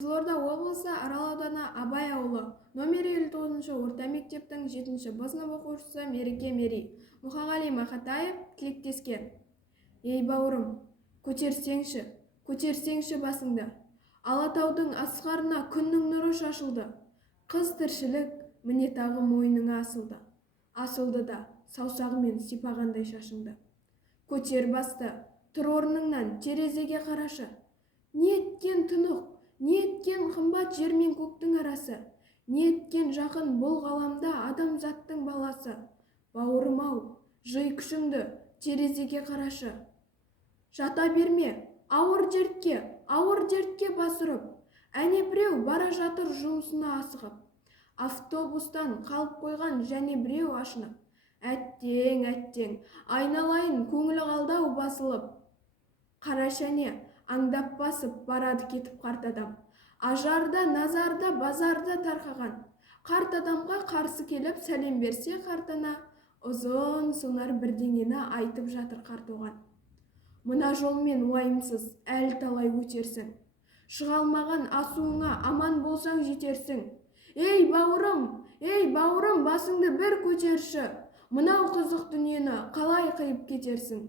Қызылорда облысы Арал ауданы Абай ауылы номер 59 орта мектептің 7-ші Б сынып оқушысы Мереке Мери Мұхағали Мақатаев тілектескен. Ей бауырым, көтерсеңші басыңды. Алатаудың асқарына күннің нұры шашылды. Қыз тіршілік міне тағы мойныңа асылды. Асылды да саусағымен сипағандай шашыңды. Көтер басты, тұр орныңнан, терезеге қарашы. Не еткен тұнық, не еткен қымбат жер мен көктің арасы, не еткен жақын бұл ғаламда адамзаттың баласы. Бауырым-ау, жый күшіңді, терезеге қарашы. Жата берме, ауыр дертке бас ұрып. Әне біреу бара жатыр жұмысына асығып. Автобустан қалып қойған және біреу ашынып. Әттең, айналайын көңілі қалдау басылып. Қара шәне аңдап басып барады кетіп қарт адам. Ажарда, назарда, базарда тарқаған. Қарт адамға қарсы келіп сәлем берсе қартына, ұзын сонар бірдеңені айтып жатыр қарт оған. Мына жолмен уайымсыз әлі талай өтерсің. Шыға алмаған асуыңа аман болсаң жетерсің. Ей бауырым, басыңды бір көтерші. Мынау қызық дүниені қалай қиып кетерсің.